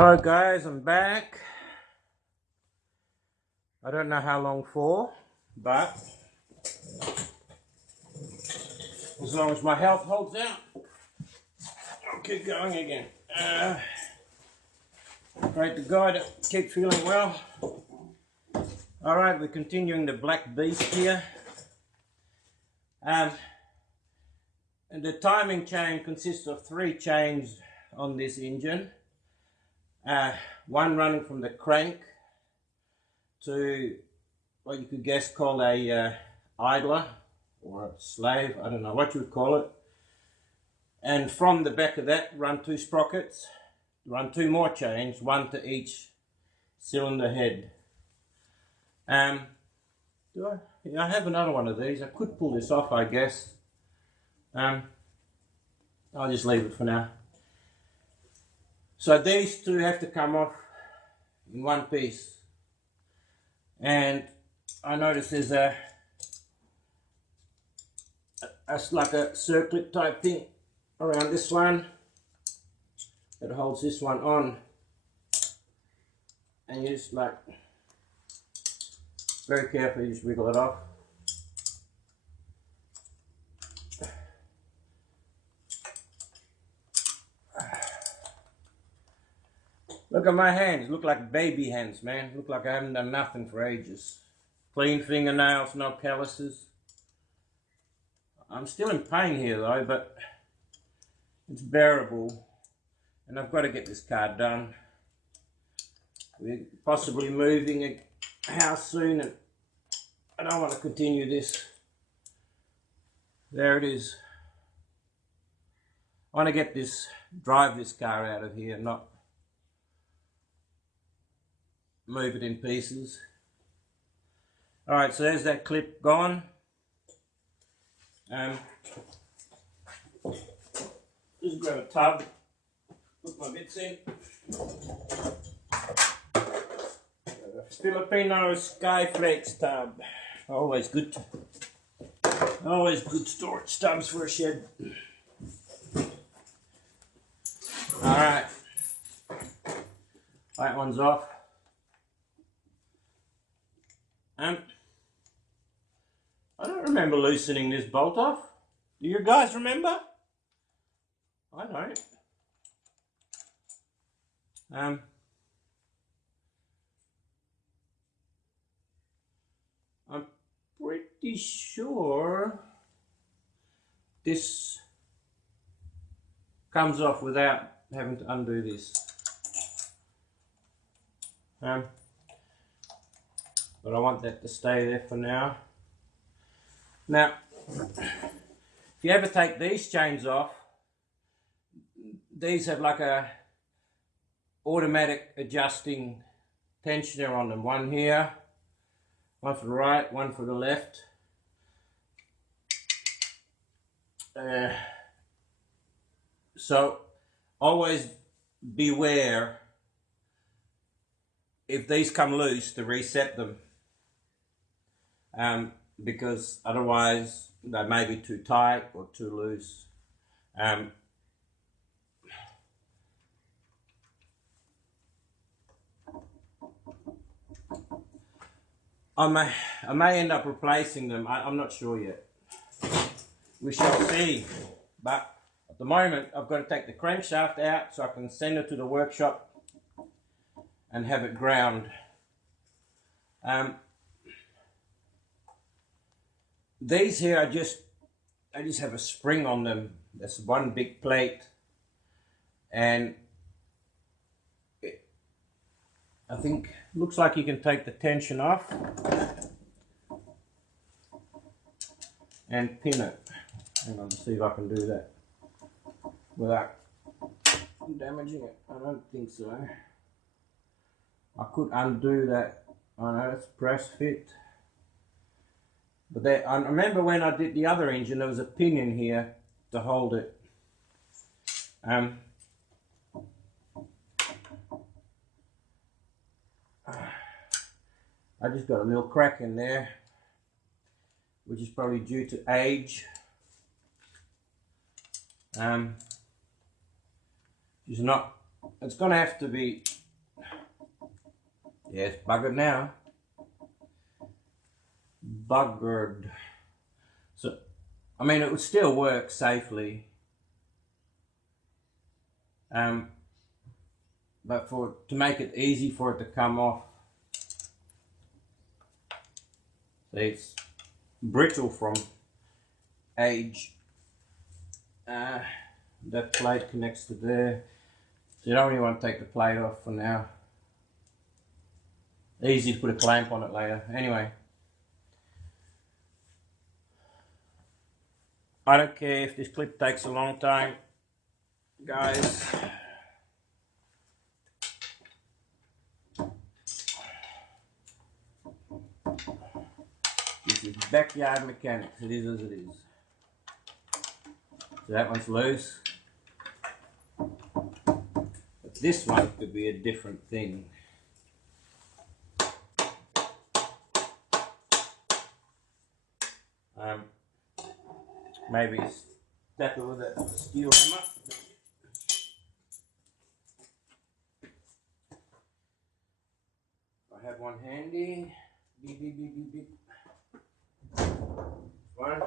Hello guys, I'm back. I don't know how long for, but as long as my health holds out, I'll keep going again. Pray to God I keep feeling well. Alright, we're continuing the Black Beast here. And the timing chain consists of 3 chains on this engine. One running from the crank to what you could guess called a idler or a slave, I don't know what you would call it. And from the back of that run 2 sprockets, run 2 more chains, 1 to each cylinder head. I have another one of these. I could pull this off, I guess. I'll just leave it for now. So these 2 have to come off in one piece. And I notice there's like a circlip type thing around this one that holds this one on. And you just like, very carefully just wiggle it off. Look at my hands, look like baby hands, man. Look like I haven't done nothing for ages. Clean fingernails, no calluses. I'm still in pain here though, but it's bearable. And I've got to get this car done. We're possibly moving a house soon and I don't want to continue this. There it is. I want to get this, drive this car out of here, not move it in pieces. Alright, so there's that clip gone. Just grab a tub, put my bits in. Filipino Skyflex tub. Always good storage tubs for a shed. Alright. That one's off. I don't remember loosening this bolt off. Do you guys remember? I don't. I'm pretty sure this comes off without having to undo this. But I want that to stay there for now. Now, if you ever take these chains off, these have like a automatic adjusting tensioner on them. One here, one for the right, one for the left. So always beware if these come loose to reset them. Because otherwise they may be too tight or too loose. I may end up replacing them. I'm not sure yet. We shall see. But at the moment I've got to take the crankshaft out so I can send it to the workshop and have it ground. These here I just have a spring on them. That's one big plate, and I think looks like you can take the tension off and pin it. Hang on, see if I can do that without damaging it. I don't think so. I could undo that. Oh no, that's press fit. But I remember when I did the other engine, there was a pin in here to hold it. I just got a little crack in there, which is probably due to age. Just not it's going to have to be, yeah, it's buggered now. Buggered. So, I mean, it would still work safely. But to make it easy for it to come off, see, it's brittle from age. That plate connects to there, so you don't really want to take the plate off for now. Easy to put a clamp on it later. Anyway, I don't care if this clip takes a long time, guys. This is backyard mechanics. It is as it is. So that one's loose. But this one could be a different thing. Maybe step it with a steel hammer. I have one handy. Beep, beep, beep, beep, beep. One.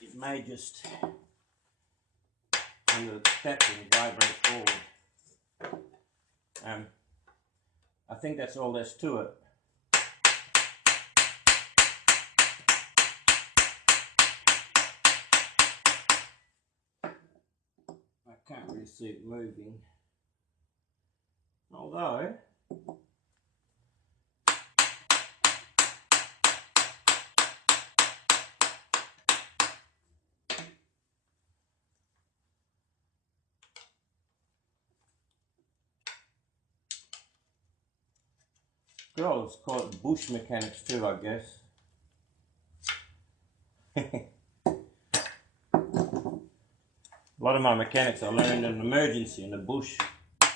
It may just, under the stepping, vibrate forward. I think that's all there's to it. I can't really see it moving, although girls call it bush mechanics too, I guess. A lot of my mechanics I learned in an emergency in the bush. I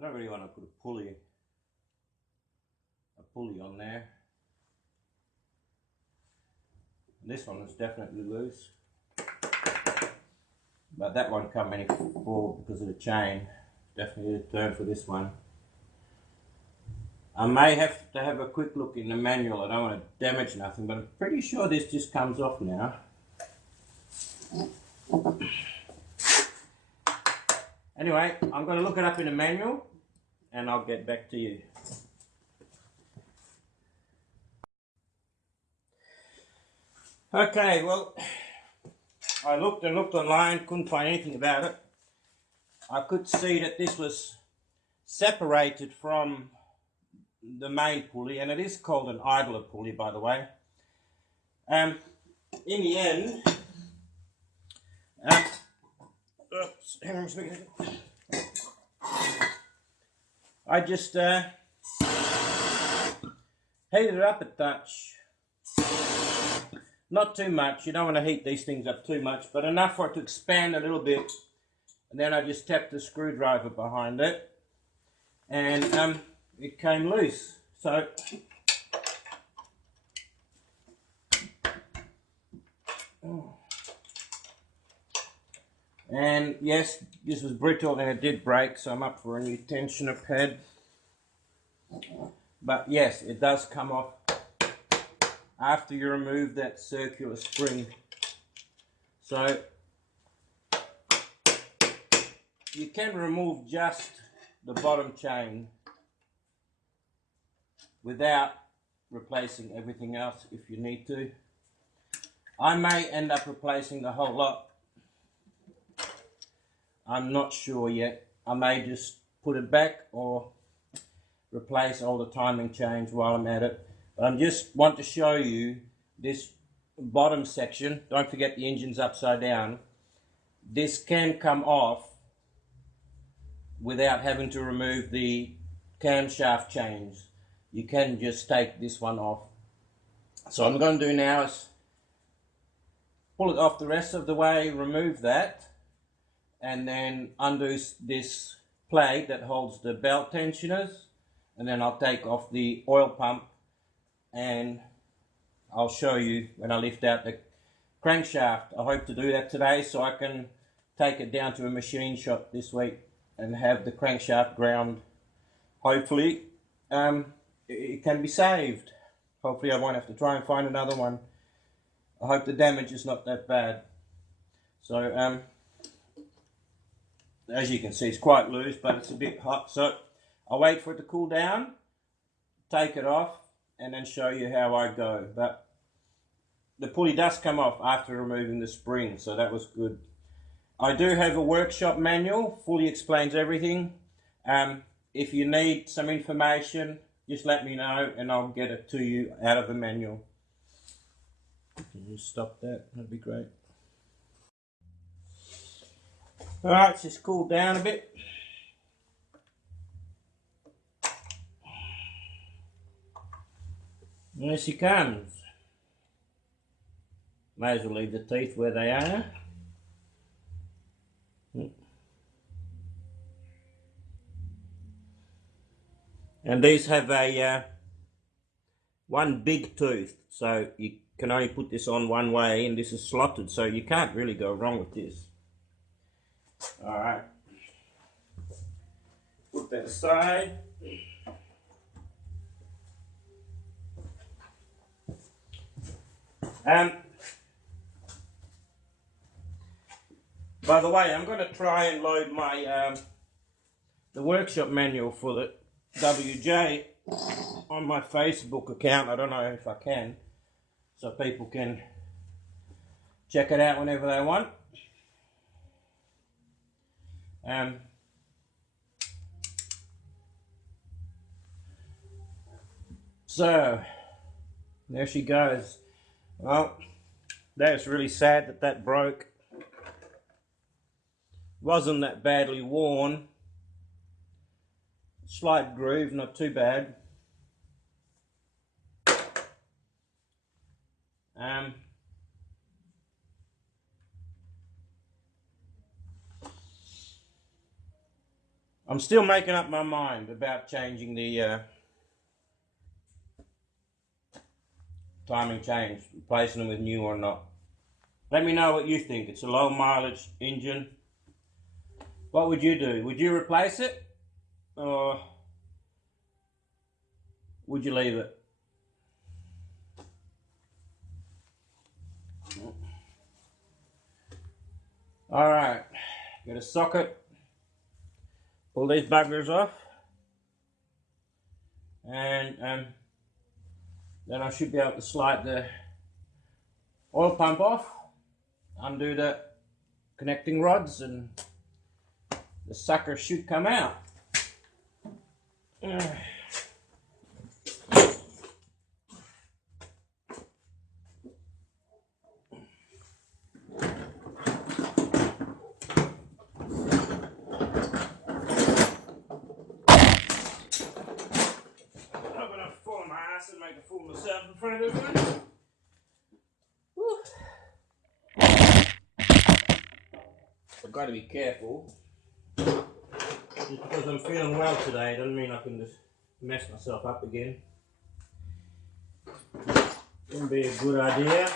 don't really want to put a pulley on there. This one is definitely loose, but that one can't many forward because of the chain. Definitely a turn for this one. I may have to have a quick look in the manual. I don't want to damage nothing, but I'm pretty sure this just comes off now. Anyway, I'm going to look it up in the manual and I'll get back to you. Okay, well, I looked and looked online, couldn't find anything about it. I could see that this was separated from the main pulley, and it is called an idler pulley, by the way. In the end, oops, hang on a second. I just heated it up a touch. Not too much, you don't want to heat these things up too much, but enough for it to expand a little bit. And then I just tapped the screwdriver behind it, and it came loose. So and yes, this was brittle and it did break, so I'm up for a new tensioner pad. But yes, it does come off after you remove that circular spring. So you can remove just the bottom chain without replacing everything else if you need to. I may end up replacing the whole lot. I'm not sure yet. I may just put it back or replace all the timing chains while I'm at it. But I just want to show you this bottom section. Don't forget the engine's upside down. This can come off without having to remove the camshaft chains. You can just take this one off. So what I'm going to do now is pull it off the rest of the way, remove that, and then undo this plate that holds the belt tensioners, and then I'll take off the oil pump, and I'll show you when I lift out the crankshaft. I hope to do that today so I can take it down to a machine shop this week and have the crankshaft ground. Hopefully it can be saved. Hopefully I won't have to try and find another one. I hope the damage is not that bad. So as you can see, it's quite loose, but it's a bit hot, so I'll wait for it to cool down, take it off, and then show you how I go. But the pulley does come off after removing the spring, so that was good. I do have a workshop manual, fully explains everything. If you need some information, just let me know and I'll get it to you out of the manual. Can you stop that? That'd be great. Alright, it's just cooled down a bit. And there she comes. May as well leave the teeth where they are. And these have a one big tooth, so you can only put this on one way, and this is slotted, so you can't really go wrong with this. Alright, put that aside. By the way, I'm going to try and load my the workshop manual for the WJ on my Facebook account. I don't know if I can, so people can check it out whenever they want. So there she goes. Well, that's really sad that that broke. Wasn't that badly worn. Slight groove, not too bad. I'm still making up my mind about changing the timing chains, replacing them with new or not. Let me know what you think. It's a low mileage engine. What would you do? Would you replace it? Or would you leave it? Alright, get a socket, pull these buggers off, and then I should be able to slide the oil pump off, undo the connecting rods, and the sucker should come out. And make a fool of myself in front of everyone. I've got to be careful. Just because I'm feeling well today doesn't mean I can just mess myself up again. Wouldn't be a good idea.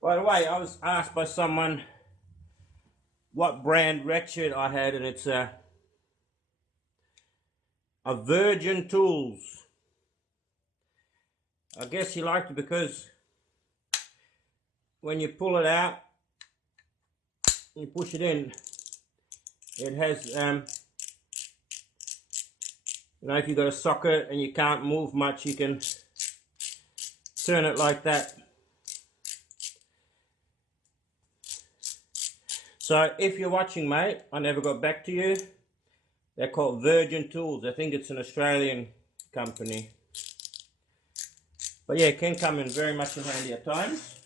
By the way, I was asked by someone what brand ratchet I had, and it's a Virgin Tools. I guess he liked it because when you pull it out, you push it in, it has, you know, if you've got a socket and you can't move much, you can turn it like that. So if you're watching, mate, I never got back to you. They're called Virgin Tools. I think it's an Australian company. But yeah, it can come in very much in handy at times.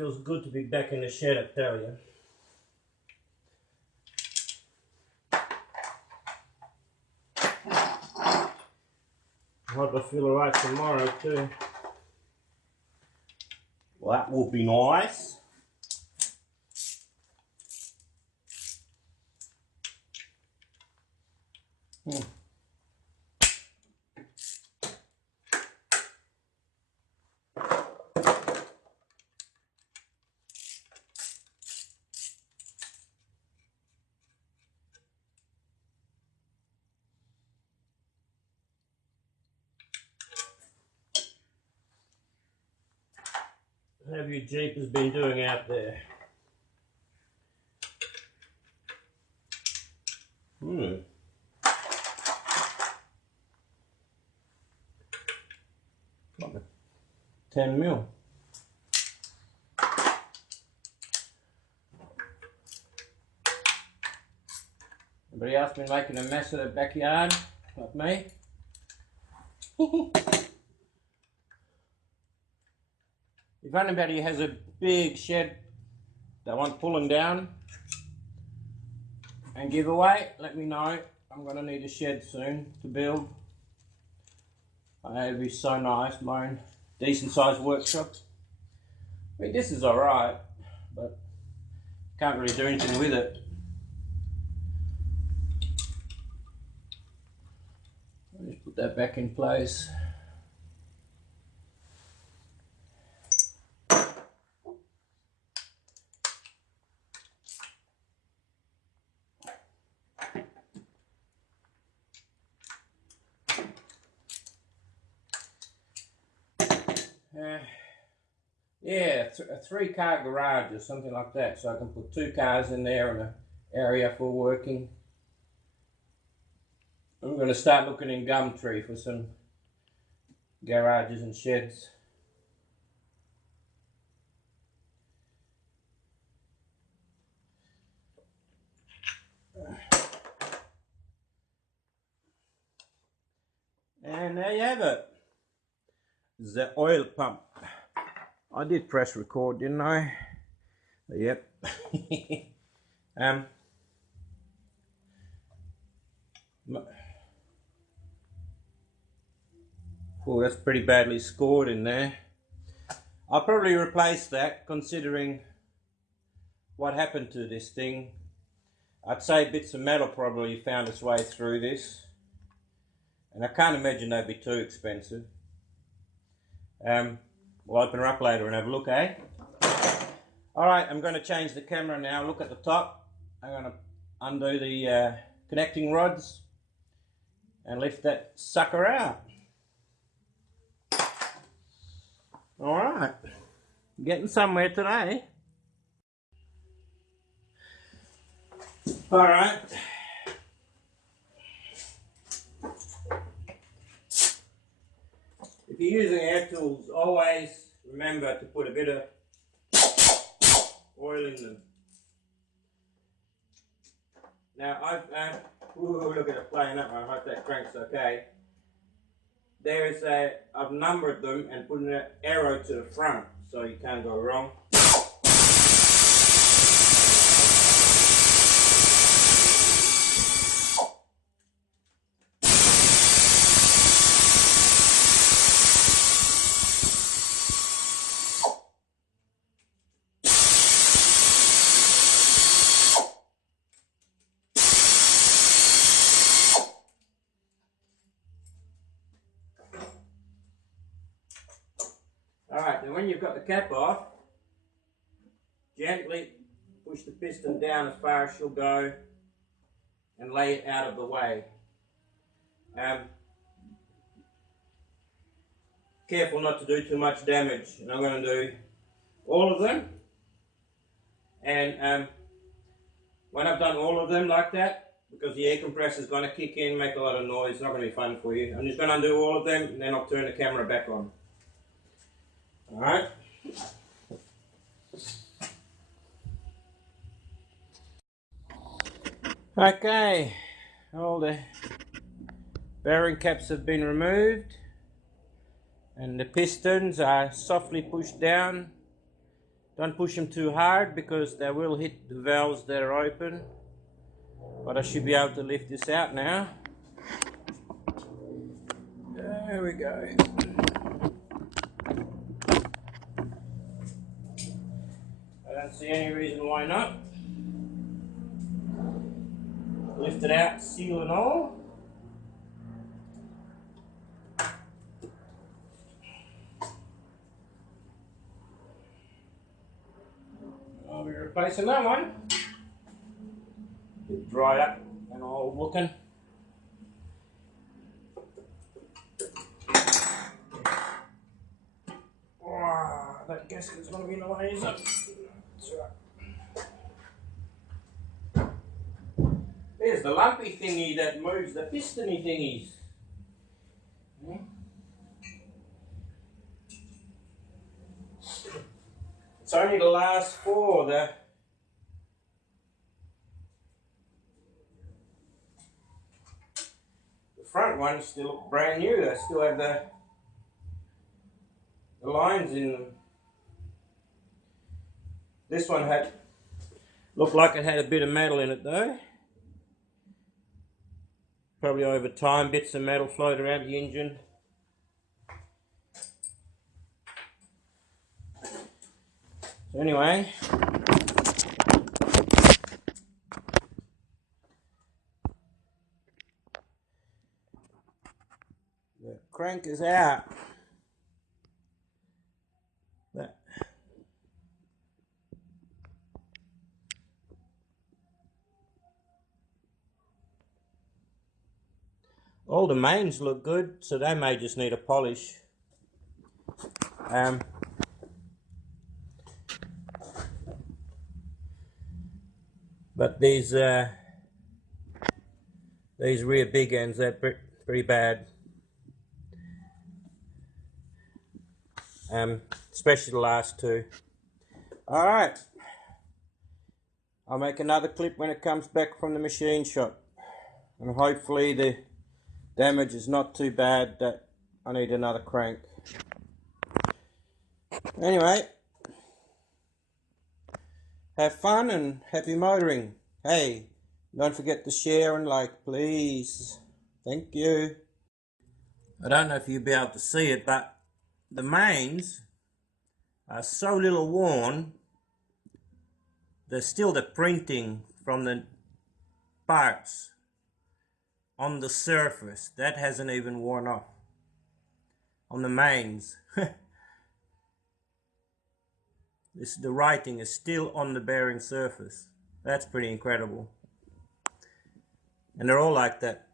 feels good to be back in the shed, I tell you. I hope I feel alright tomorrow too. Well, that will be nice. How have you jeepers been doing out there? Hmm. 10 mil. Anybody else been making a mess of their backyard like me? If anybody has a big shed they want pulling down and give away, let me know. I'm going to need a shed soon to build. It'd be so nice, my own decent sized workshop. I mean, this is alright, but can't really do anything with it. I'll just put that back in place. Yeah, a 3-car garage or something like that, so I can put 2 cars in there and an area for working. I'm going to start looking in Gumtree for some garages and sheds. And there you have it, the oil pump. I did press record, didn't I? Yep. Oh, that's pretty badly scored in there. I'll probably replace that, considering what happened to this thing. I'd say bits of metal probably found its way through this, and I can't imagine they'd be too expensive. We'll open her up later and have a look, eh? Alright, I'm going to change the camera now. Look at the top. I'm going to undo the connecting rods and lift that sucker out. Alright, getting somewhere today. Alright. If you're using air tools, always remember to put a bit of oil in them. Now look at it playing up. I hope that crank's okay. There is I've numbered them and put an arrow to the front so you can't go wrong. Alright, then when you've got the cap off, gently push the piston down as far as she'll go and lay it out of the way. Careful not to do too much damage, and I'm going to do all of them, and when I've done all of them like that, because the air compressor is going to kick in, make a lot of noise, it's not going to be fun for you. I'm just going to undo all of them and then I'll turn the camera back on. Alright. Okay, all the bearing caps have been removed and the pistons are softly pushed down Don't push them too hard because they will hit the valves that are open. But I should be able to lift this out now. There we go. I don't see any reason why not. Lift it out, seal and all. I'll be replacing that one. Bit dried up and all looking. Oh, that gasket's going to be in the way, is it? That's right. There's the lumpy thingy that moves the pistony thingies. It's only the last four. The front ones still look brand new. They still have the lines in them. This one looked like it had a bit of metal in it though. Probably over time bits of metal float around the engine. So anyway, the crank is out. All the mains look good, so they may just need a polish. But these rear big ends, they're pretty bad. Especially the last two. Alright. I'll make another clip when it comes back from the machine shop. And hopefully the damage is not too bad that I need another crank. Anyway, have fun and happy motoring. Hey, don't forget to share and like, please. Thank you. I don't know if you'll be able to see it, but the mains are so little worn. There's still the printing from the parts on the surface. That hasn't even worn off. On the mains. The writing is still on the bearing surface. That's pretty incredible. And they're all like that.